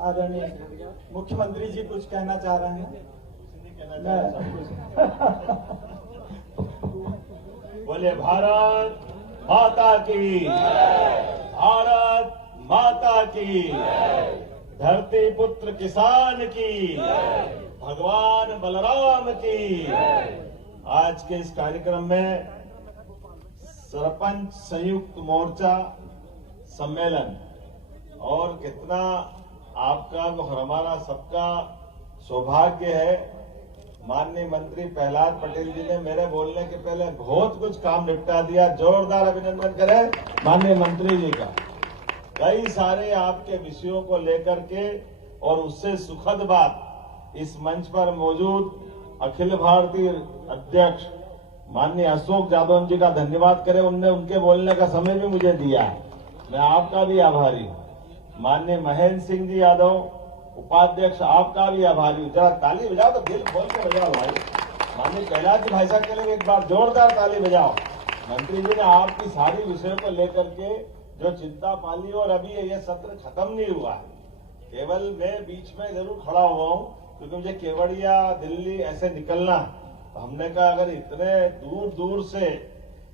आदरणीय मुख्यमंत्री जी कुछ कहना चाह रहे हैं। बोले भारत माता की, भारत माता की, धरती पुत्र किसान की, भगवान बलराम की। आज के इस कार्यक्रम में सरपंच संयुक्त मोर्चा सम्मेलन और कितना आपका और हमारा सबका सौभाग्य है। माननीय मंत्री प्रहलाद पटेल जी ने मेरे बोलने के पहले बहुत कुछ काम निपटा दिया। जोरदार अभिनंदन करें माननीय मंत्री जी का। कई सारे आपके विषयों को लेकर के और उससे सुखद बात इस मंच पर मौजूद अखिल भारतीय अध्यक्ष माननीय अशोक यादव जी का धन्यवाद करें। उनने उनके बोलने का समय भी मुझे दिया है, मैं आपका भी आभारी हूं। माननीय महेंद्र सिंह जी यादव उपाध्यक्ष, आपका भी आभारी हूं। जरा ताली बजाओ तो दिल खोल के बजाओ भाई। माननीय कैलाश जी भाई साहब के लिए एक बार जोरदार ताली बजाओ। मंत्री जी ने आपकी सारी विषयों को लेकर के जो चिंता पाली, और अभी ये सत्र खत्म नहीं हुआ है। केवल मैं बीच में जरूर खड़ा हुआ हूं क्योंकि मुझे केवड़िया दिल्ली ऐसे निकलना है। तो हमने कहा अगर इतने दूर दूर से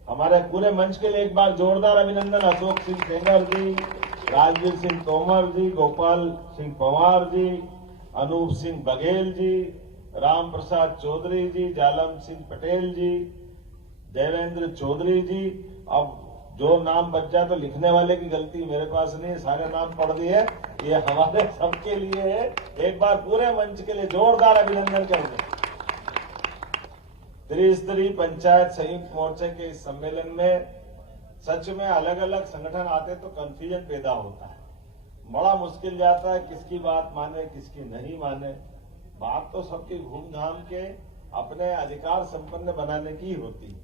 हमारे पूरे मंच के लिए एक बार जोरदार अभिनंदन। अशोक सिंह सेंगर जी, राजवीर सिंह तोमर जी, गोपाल सिंह पंवार जी, अनूप सिंह बघेल जी, राम प्रसाद चौधरी जी, जालम सिंह पटेल जी, देवेंद्र चौधरी जी। अब जो नाम बच जाए तो लिखने वाले की गलती मेरे पास नहीं है, सारे नाम पढ़ दिए। ये हमारे सबके लिए है। एक बार पूरे मंच के लिए जोरदार अभिनंदन करेंगे। त्रिस्तरीय पंचायत संयुक्त मोर्चे के इस सम्मेलन में सच में अलग अलग संगठन आते तो कंफ्यूजन पैदा होता है, बड़ा मुश्किल जाता है किसकी बात माने किसकी नहीं माने। बात तो सबकी घूम घाम के अपने अधिकार संपन्न बनाने की होती है,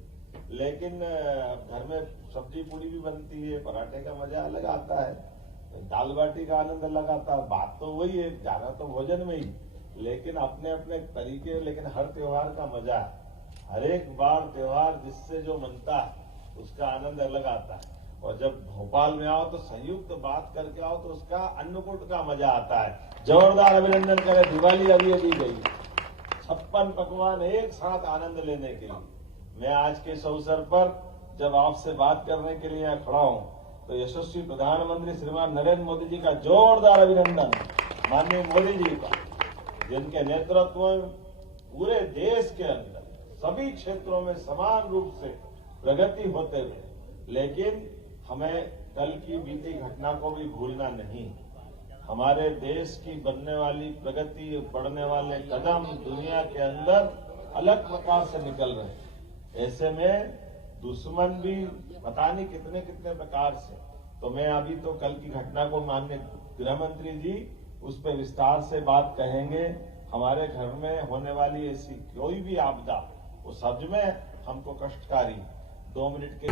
लेकिन घर में सब्जी पूड़ी भी बनती है, पराठे का मजा अलग आता है, दाल बाटी का आनंद अलग आता है। बात तो वही है, जाना तो भोजन में ही, लेकिन अपने अपने तरीके। लेकिन हर त्योहार का मजा है, हर एक बार त्योहार जिससे जो मनता है उसका आनंद अलग आता है। और जब भोपाल में आओ तो संयुक्त बात करके आओ तो उसका अन्नकूट का मजा आता है। जोरदार अभिनंदन करें। दिवाली अभी गई, 56 पकवान एक साथ आनंद लेने के लिए। मैं आज के इस अवसर पर जब आपसे बात करने के लिए यहाँ खड़ा हूं तो यशस्वी प्रधानमंत्री श्रीमान नरेंद्र मोदी जी का जोरदार अभिनंदन। माननीय मोदी जी का, जिनके नेतृत्व में पूरे देश के अंदर सभी क्षेत्रों में समान रूप से प्रगति होते हुए, लेकिन हमें कल की बीती घटना को भी भूलना नहीं। हमारे देश की बनने वाली प्रगति, बढ़ने वाले कदम दुनिया के अंदर अलग प्रकार से निकल रहे हैं। ऐसे में दुश्मन भी पता नहीं कितने कितने प्रकार से। तो मैं अभी तो कल की घटना को माननीय गृह मंत्री जी उस पर विस्तार से बात कहेंगे। हमारे घर में होने वाली ऐसी कोई भी आपदा वो सच में हमको कष्टकारी। 2 मिनट के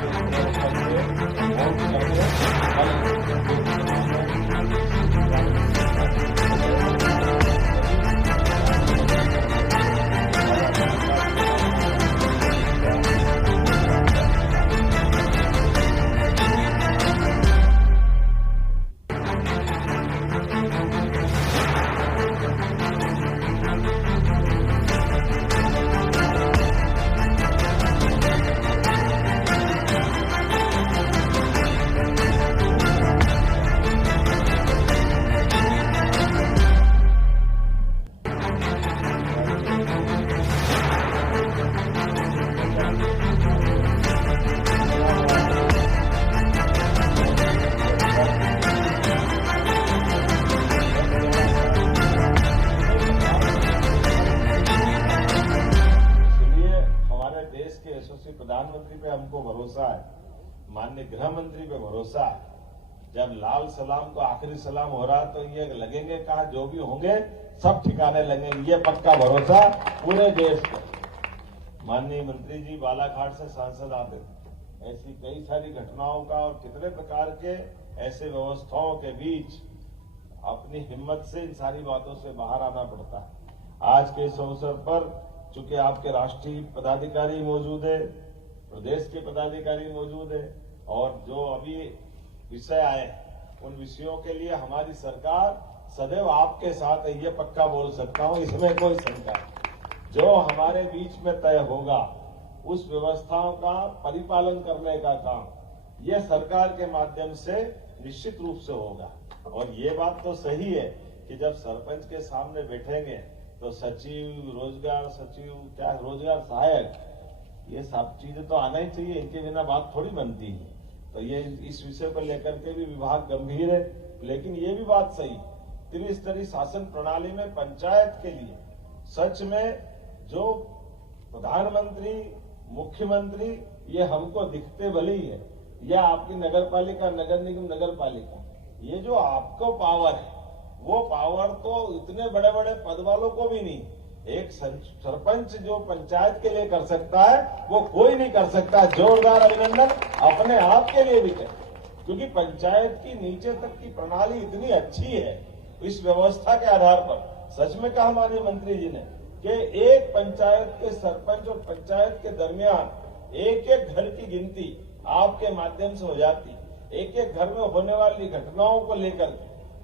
प्रधानमंत्री पे हमको भरोसा है, माननीय गृह मंत्री पे भरोसा है। जब लाल सलाम को आखिरी सलाम हो रहा तो ये लगेंगे कहा जो भी होंगे सब ठिकाने लगेंगे, ये पक्का भरोसा पूरे देश को। माननीय मंत्री जी बालाघाट से सांसद आते थे, ऐसी कई सारी घटनाओं का और कितने प्रकार के ऐसे व्यवस्थाओं के बीच अपनी हिम्मत से इन सारी बातों से बाहर आना पड़ता है। आज के इस अवसर पर चूंकि आपके राष्ट्रीय पदाधिकारी मौजूद है, प्रदेश के पदाधिकारी मौजूद है, और जो अभी विषय आए उन विषयों के लिए हमारी सरकार सदैव आपके साथ है, ये पक्का बोल सकता हूं, इसमें कोई शंका नहीं। जो हमारे बीच में तय होगा उस व्यवस्थाओं का परिपालन करने का काम ये सरकार के माध्यम से निश्चित रूप से होगा। और ये बात तो सही है कि जब सरपंच के सामने बैठेंगे तो सचिव, रोजगार सचिव, क्या रोजगार सहायक, ये सब चीजें तो आना ही चाहिए, इनके बिना बात थोड़ी बनती है। तो ये इस विषय को लेकर के भी विभाग गंभीर है। लेकिन ये भी बात सही, त्रिस्तरीय शासन प्रणाली में पंचायत के लिए सच में जो प्रधानमंत्री, मुख्यमंत्री, ये हमको दिखते भले ही है, या आपकी नगर पालिका, नगर निगम, नगर पालिका, ये जो आपको पावर है वो पावर तो इतने बड़े बड़े पद वालों को भी नहीं, एक सरपंच जो पंचायत के लिए कर सकता है वो कोई नहीं कर सकता। जोरदार अभिनंदन अपने आप के लिए भी करें, क्योंकि पंचायत की नीचे तक की प्रणाली इतनी अच्छी है इस व्यवस्था के आधार पर। सच में कहा माननीय मंत्री जी ने कि एक पंचायत के सरपंच और पंचायत के दरमियान एक एक घर की गिनती आपके माध्यम से हो जाती, एक एक घर में होने वाली घटनाओं को लेकर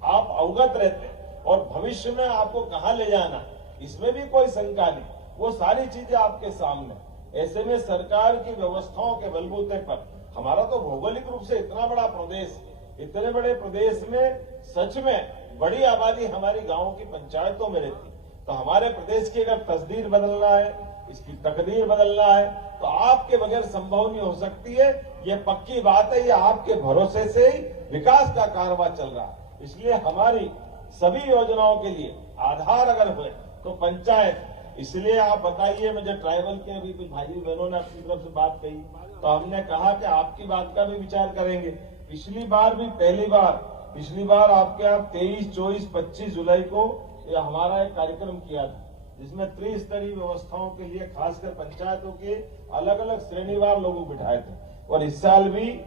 आप अवगत रहते, और भविष्य में आपको कहां ले जाना इसमें भी कोई शंका नहीं, वो सारी चीजें आपके सामने। ऐसे में सरकार की व्यवस्थाओं के बलबूते पर, हमारा तो भौगोलिक रूप से इतना बड़ा प्रदेश, इतने बड़े प्रदेश में सच में बड़ी आबादी हमारी गांवों की पंचायतों में रहती, तो हमारे प्रदेश की अगर तस्दीर बदलना है, इसकी तकदीर बदलना है, तो आपके बगैर संभव नहीं हो सकती है। ये पक्की बात है, ये आपके भरोसे से ही विकास का कारवां चल रहा है। इसलिए हमारी सभी योजनाओं के लिए आधार अगर हुए तो पंचायत। इसलिए आप बताइए, मुझे ट्राइबल के अभी कुछ भाई बहनों ने अपनी तरफ से बात कही, तो हमने कहा कि आपकी बात का भी विचार करेंगे। पिछली बार आपके यहाँ 23, 24, 25 जुलाई को हमारा एक कार्यक्रम किया था, जिसमें त्रिस्तरीय व्यवस्थाओं के लिए खासकर पंचायतों के अलग अलग श्रेणीवार लोगों को बिठाए थे। और इस साल भी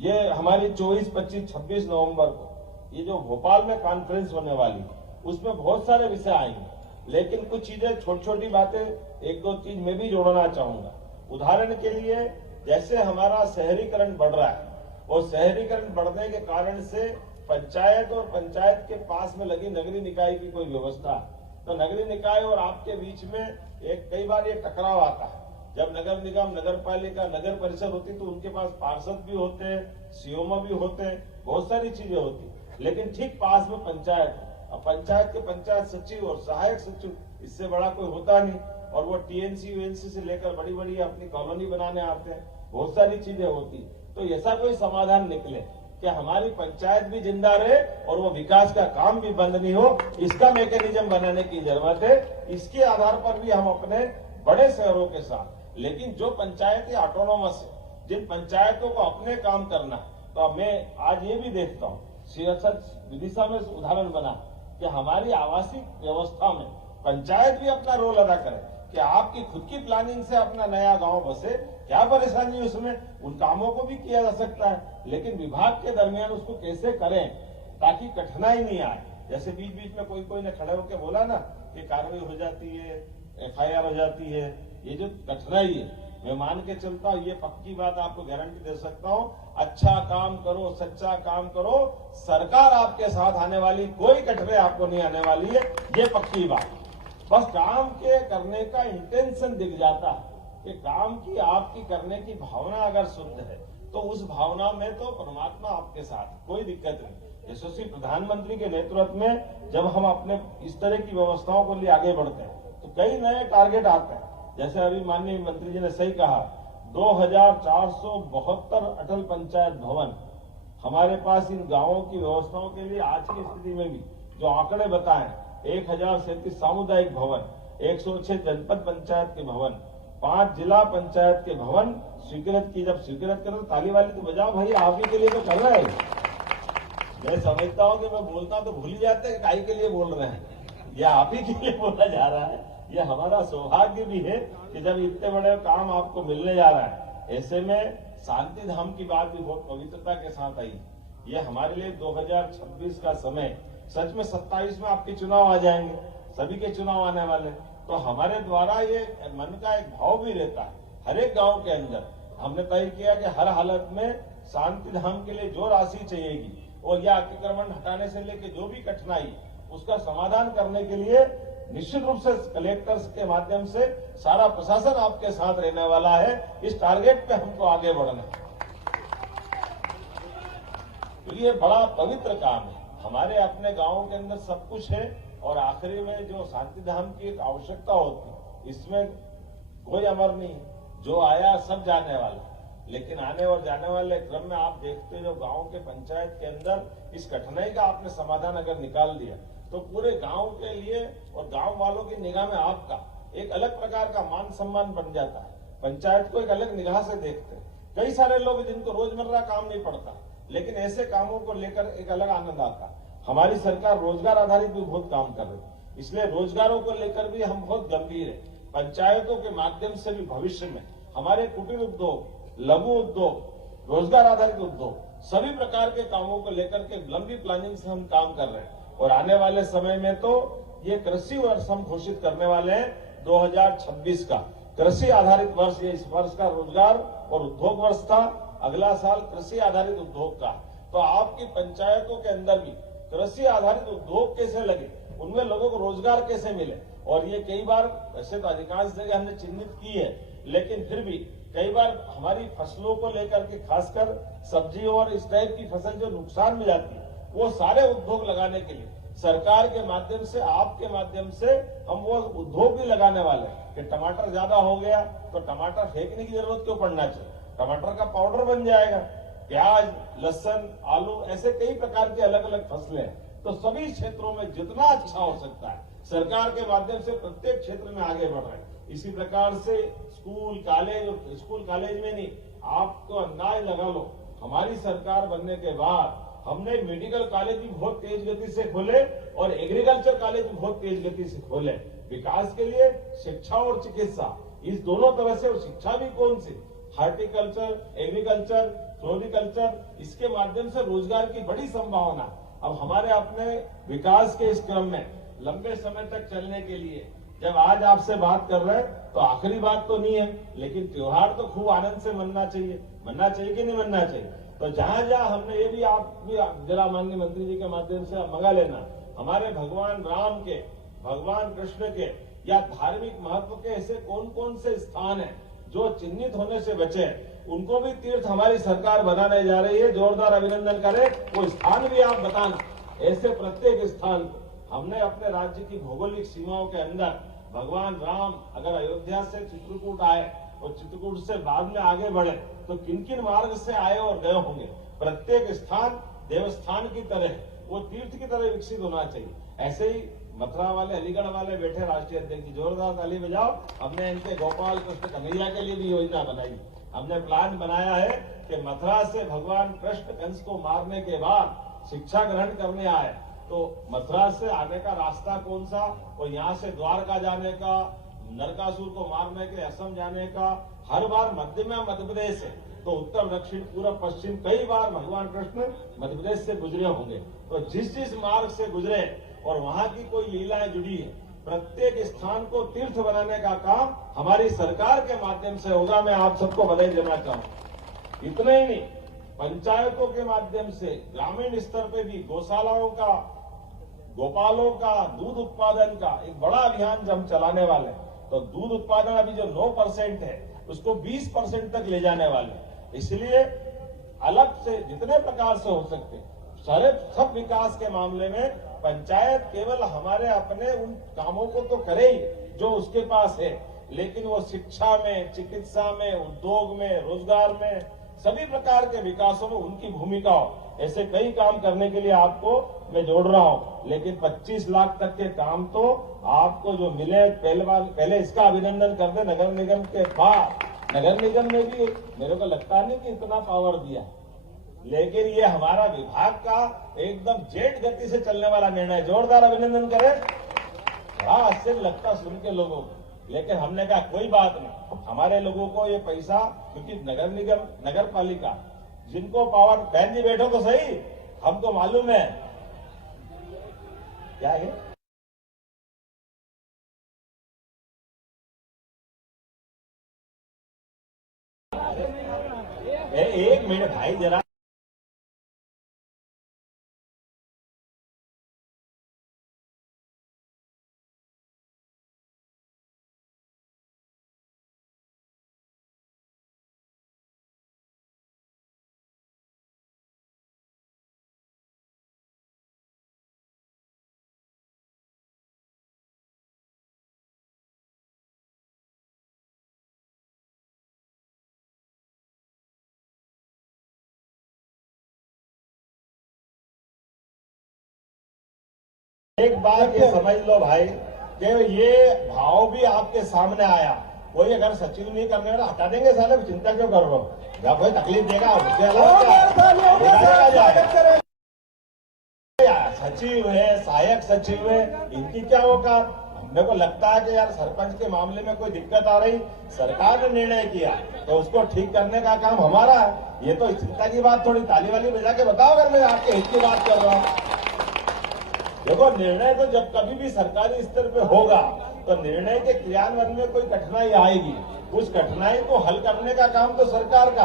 ये हमारी 24, 25, 26 नवंबर को ये जो भोपाल में कॉन्फ्रेंस होने वाली, उसमें बहुत सारे विषय आएंगे, लेकिन कुछ चीजें, छोटी छोटी बातें, एक दो चीज मैं भी जोड़ना चाहूंगा। उदाहरण के लिए, जैसे हमारा शहरीकरण बढ़ रहा है और शहरीकरण बढ़ने के कारण से पंचायत और पंचायत के पास में लगी नगरीय निकाय की कोई व्यवस्था, तो नगरीय निकाय और आपके बीच में एक कई बार ये टकराव आता है। जब नगर निगम, नगर पालिका, नगर परिषद होती तो उनके पास पार्षद भी होते हैं, सीओमा भी होते हैं, बहुत सारी चीजें होती, लेकिन ठीक पास में पंचायत, अब पंचायत के पंचायत सचिव और सहायक सचिव, इससे बड़ा कोई होता नहीं, और वो टीएनसी यूएनसी से लेकर बड़ी बड़ी अपनी कॉलोनी बनाने आते हैं, बहुत सारी चीजें होती। तो ऐसा कोई समाधान निकले कि हमारी पंचायत भी जिंदा रहे और वो विकास का काम भी बंद नहीं हो, इसका मैकेनिज्म बनाने की जरूरत है। इसके आधार पर भी हम अपने बड़े शहरों के साथ, लेकिन जो पंचायतें ऑटोनोमस है, जिन पंचायतों को अपने काम करना, तो मैं आज ये भी देखता हूँ, सियासत विदिशा में उदाहरण बना कि हमारी आवासीय व्यवस्था में पंचायत भी अपना रोल अदा करे, कि आपकी खुद की प्लानिंग से अपना नया गांव बसे, क्या परेशानी है उसमें, उन कामों को भी किया जा सकता है, लेकिन विभाग के दरमियान उसको कैसे करें ताकि कठिनाई नहीं आए। जैसे बीच बीच में कोई ने खड़े होकर बोला ना कि कार्रवाई हो जाती है, एफआईआर हो जाती है, ये जो कठिनाई है, मैं मान के चलता हूँ, ये पक्की बात आपको गारंटी दे सकता हूँ, अच्छा काम करो, सच्चा काम करो, सरकार आपके साथ आने वाली, कोई कठिनाई आपको नहीं आने वाली है, ये पक्की बात। बस काम के करने का इंटेंशन दिख जाता है कि काम की आपकी करने की भावना अगर शुद्ध है तो उस भावना में तो परमात्मा आपके साथ, कोई दिक्कत नहीं। यशस्वी प्रधानमंत्री के नेतृत्व में जब हम अपने इस तरह की व्यवस्थाओं को लिए आगे बढ़ते हैं तो कई नए टारगेट आते हैं। जैसे अभी माननीय मंत्री जी ने सही कहा, 2472 अटल पंचायत भवन हमारे पास इन गांवों की व्यवस्थाओं के लिए आज की स्थिति में भी जो आंकड़े बताएं, 1037 सामुदायिक भवन, 106 जनपद पंचायत के भवन, 5 जिला पंचायत के भवन स्वीकृत की। जब स्वीकृत करो ताली वाली तो बजाओ भाई, आप ही के लिए तो कर रहे हैं। मैं समझता हूँ कि मैं बोलता हूँ तो भूल ही जाते हैं काहे के लिए बोल रहे हैं, यह आप ही के लिए बोला जा रहा है। यह हमारा सौभाग्य भी है कि जब इतने बड़े काम आपको मिलने जा रहा है। ऐसे में शांति धाम की बात भी बहुत पवित्रता के साथ आई। ये हमारे लिए 2026 का समय, सच में 27 में आपके चुनाव आ जाएंगे, सभी के चुनाव आने वाले, तो हमारे द्वारा ये मन का एक भाव भी रहता है हर एक गांव के अंदर। हमने तय किया कि हर हालत में शांति धाम के लिए जो राशि चाहिएगी और या अतिक्रमण हटाने से लेकर जो भी कठिनाई उसका समाधान करने के लिए निश्चित रूप से कलेक्टर्स के माध्यम से सारा प्रशासन आपके साथ रहने वाला है। इस टारगेट पे हमको आगे बढ़ना है। तो ये बड़ा पवित्र काम है। हमारे अपने गांवों के अंदर सब कुछ है और आखिरी में जो शांति धाम की एक आवश्यकता होती, इसमें कोई अमर नहीं, जो आया सब जाने वाला। लेकिन आने और जाने वाले क्रम में आप देखते हो, जो गांव के पंचायत के अंदर इस कठिनाई का आपने समाधान अगर निकाल दिया तो पूरे गांव के लिए और गांव वालों की निगाह में आपका एक अलग प्रकार का मान सम्मान बन जाता है। पंचायत को एक अलग निगाह से देखते हैं। कई सारे लोग जिनको रोजमर्रा काम नहीं पड़ता, लेकिन ऐसे कामों को लेकर एक अलग आनंद आता है। हमारी सरकार रोजगार आधारित भी बहुत काम कर रही है, इसलिए रोजगारों को लेकर भी हम बहुत गंभीर है। पंचायतों के माध्यम से भी भविष्य में हमारे कुटीर उद्योग, लघु उद्योग, रोजगार आधारित उद्योग, सभी प्रकार के कामों को लेकर के लंबी प्लानिंग से हम काम कर रहे हैं। और आने वाले समय में तो ये कृषि वर्ष हम घोषित करने वाले हैं 2026 का। कृषि आधारित वर्ष, ये इस वर्ष का रोजगार और उद्योग वर्ष था, अगला साल कृषि आधारित उद्योग का। तो आपकी पंचायतों के अंदर भी कृषि आधारित उद्योग कैसे लगे, उनमें लोगों को रोजगार कैसे मिले। और ये कई बार, वैसे तो अधिकांश जगह हमने चिन्हित की है, लेकिन फिर भी कई बार हमारी फसलों को लेकर के, खासकर सब्जी और इस टाइप की फसल जो नुकसान में जाती है, वो सारे उद्योग लगाने के लिए सरकार के माध्यम से, आपके माध्यम से हम वो उद्योग भी लगाने वाले हैं कि टमाटर ज्यादा हो गया तो टमाटर फेंकने की जरूरत क्यों पड़ना चाहिए, टमाटर का पाउडर बन जाएगा। प्याज, लहसुन, आलू, ऐसे कई प्रकार की अलग अलग फसलें हैं। तो सभी क्षेत्रों में जितना अच्छा हो सकता है सरकार के माध्यम से प्रत्येक क्षेत्र में आगे बढ़ रहे हैं। इसी प्रकार से स्कूल कॉलेज में नहीं, आप तो अंदाज लगा लो, हमारी सरकार बनने के बाद हमने मेडिकल कॉलेज भी बहुत तेज गति से खोले और एग्रीकल्चर कॉलेज भी बहुत तेज गति से खोले। विकास के लिए शिक्षा और चिकित्सा, इस दोनों तरह से। और शिक्षा भी कौन सी, हार्टिकल्चर, एग्रीकल्चर, फ्लोरिकल्चर, इसके माध्यम से रोजगार की बड़ी संभावना। अब हमारे अपने विकास के इस क्रम में लंबे समय तक चलने के लिए जब आज आपसे बात कर रहे हैं तो आखिरी बात तो नहीं है, लेकिन त्योहार तो खूब आनंद से मनना चाहिए कि नहीं मनना चाहिए। तो जहां जहां हमने, ये भी आप भी जरा माननीय मंत्री जी के माध्यम से मंगा लेना, हमारे भगवान राम के, भगवान कृष्ण के या धार्मिक महत्व के ऐसे कौन कौन से स्थान हैं जो चिन्हित होने से बचे, उनको भी तीर्थ हमारी सरकार बनाने जा रही है। जोरदार अभिनंदन करें। वो स्थान भी आप बताना। ऐसे प्रत्येक स्थान को हमने अपने राज्य की भौगोलिक सीमाओं के अंदर, भगवान राम अगर अयोध्या से चित्रकूट आए और चित्रकूट से बाद में आगे बढ़े तो किन किन मार्ग से आए और गए होंगे, प्रत्येक स्थान देवस्थान की तरह, वो तीर्थ की तरह विकसित होना चाहिए। ऐसे ही मथुरा वाले, अलीगढ़ वाले बैठे राष्ट्रीय अध्यक्ष जी, जोरदार ताली बजाओ। हमने इनके गोपाल कृष्ण कन्हैया के लिए भी योजना बनाई। हमने प्लान बनाया है कि मथुरा से भगवान कृष्ण कंस को मारने के बाद शिक्षा ग्रहण करने आए तो मथुरा से आने का रास्ता कौन सा, और यहाँ से द्वारका जाने का, नरकासुर को मारने के असम जाने का, हर बार मध्य में मध्य प्रदेश है तो उत्तर, दक्षिण, पूर्व, पश्चिम, कई बार भगवान कृष्ण मध्य प्रदेश से गुजरे होंगे। तो जिस जिस मार्ग से गुजरे और वहां की कोई लीलाएं जुड़ी है, प्रत्येक स्थान को तीर्थ बनाने का काम हमारी सरकार के माध्यम से होगा। मैं आप सबको बधाई देना चाहूँ। इतना ही नहीं, पंचायतों के माध्यम से ग्रामीण स्तर पे भी गौशालाओं का, गोपालों का, दूध उत्पादन का एक बड़ा अभियान हम चलाने वाले हैं। तो दूध उत्पादन अभी जो 9% है उसको 20% तक ले जाने वाले। इसलिए अलग से जितने प्रकार से हो सकते सारे सब विकास के मामले में पंचायत केवल हमारे अपने उन कामों को तो करे ही जो उसके पास है, लेकिन वो शिक्षा में, चिकित्सा में, उद्योग में, रोजगार में, सभी प्रकार के विकासों में उनकी भूमिका हो। ऐसे कई काम करने के लिए आपको मैं जोड़ रहा हूं। लेकिन 25 लाख तक के काम तो आपको जो मिले, पहले इसका अभिनंदन कर दे। नगर निगम के बाद नगर निगम ने भी मेरे को लगता नहीं कि इतना पावर दिया, लेकिन ये हमारा विभाग का एकदम जेट गति से चलने वाला निर्णय। जोरदार अभिनंदन करें। बड़ा आश्चर्य लगता सुन के लोगों को, लेकिन हमने कहा कोई बात नहीं, हमारे लोगों को ये पैसा, क्योंकि नगर निगम, नगर पालिका जिनको पावर, बहन जी बैठो तो सही, हमको मालूम है क्या है। एक मिनट भाई जरा एक बात ये समझ लो भाई कि ये भाव भी आपके सामने आया। कोई अगर सचिव नहीं करने वाला हटा देंगे साले, चिंता क्यों कर रहे हो? या कोई तकलीफ देगा उससे अलग क्या? सचिव है, सहायक सचिव है, इनकी क्या औकात? मेरे को लगता है कि यार सरपंच के मामले में कोई दिक्कत आ रही, सरकार ने निर्णय किया तो उसको ठीक करने का काम हमारा है। ये तो चिंता की बात थोड़ी ताली वाली बजा के बताओ अगर मैं आपके हित की बात कर रहा हूं। देखो, निर्णय तो जब कभी भी सरकारी स्तर पे होगा तो निर्णय के क्रियान्वयन में कोई कठिनाई आएगी, उस कठिनाई को हल करने का काम तो सरकार का,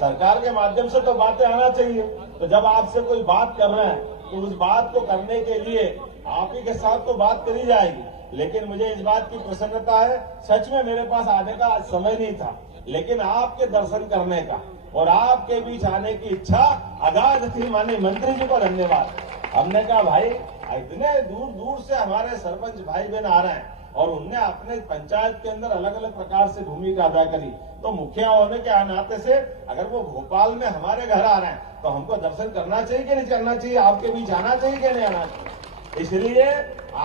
सरकार के माध्यम से तो बातें आना चाहिए। तो जब आपसे कोई बात कर रहे हैं तो उस बात को करने के लिए आप ही के साथ तो बात करी जाएगी। लेकिन मुझे इस बात की प्रसन्नता है, सच में मेरे पास आने का आज समय नहीं था, लेकिन आपके दर्शन करने का और आपके बीच आने की इच्छा अगाध थी। माननीय मंत्री जी को धन्यवाद। हमने कहा भाई इतने दूर दूर से हमारे सरपंच भाई बहन आ रहे हैं और उनने अपने पंचायत के अंदर अलग अलग प्रकार से भूमिका अदा करी, तो मुखिया होने के नाते से अगर वो भोपाल में हमारे घर आ रहे हैं तो हमको दर्शन करना चाहिए कि नहीं करना चाहिए? आपके बीच आना चाहिए कि नहीं आना चाहिए? इसलिए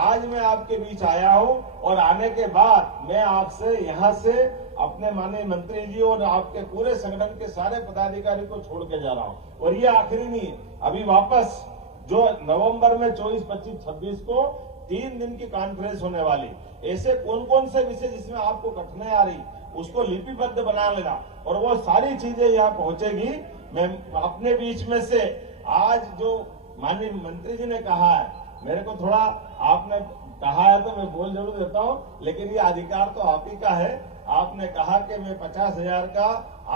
आज मैं आपके बीच आया हूं और आने के बाद मैं आपसे यहां से अपने माननीय मंत्री जी और आपके पूरे संगठन के सारे पदाधिकारी को छोड़ के जा रहा हूं। और ये आखिरी नहीं है, अभी वापस जो नवंबर में 24, 25, 26 को 3 दिन की कॉन्फ्रेंस होने वाली, ऐसे कौन कौन से विषय जिसमें आपको कठिनाई आ रही उसको लिपिबद्ध बना लेना और वो सारी चीजें यहाँ पहुंचेगी। मैं अपने बीच में से आज जो माननीय मंत्री जी ने कहा है, मेरे को थोड़ा आपने कहा है तो मैं बोल जरूर देता हूं, लेकिन ये अधिकार तो आप ही का है। आपने कहा कि मैं 50,000 का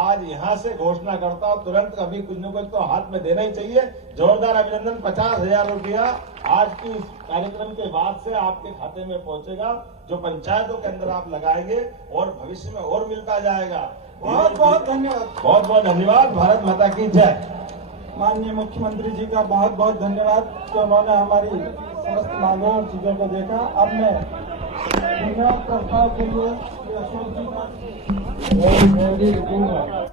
आज यहां से घोषणा करता हूं, तुरंत कभी कुछ न कुछ तो हाथ में देना ही चाहिए। जोरदार अभिनंदन। 50,000 रुपया आज की इस कार्यक्रम के बाद से आपके खाते में पहुंचेगा, जो पंचायतों के अंदर आप लगाएंगे और भविष्य में और मिलता जाएगा। बहुत बहुत धन्यवाद। बहुत बहुत धन्यवाद। भारत माता की जय। माननीय मुख्यमंत्री जी का बहुत बहुत धन्यवाद कि उन्होंने हमारी समस्त मांगों और चीजों को देखा। अब मैं धन्यवाद प्रस्ताव के लिए अशोक जी का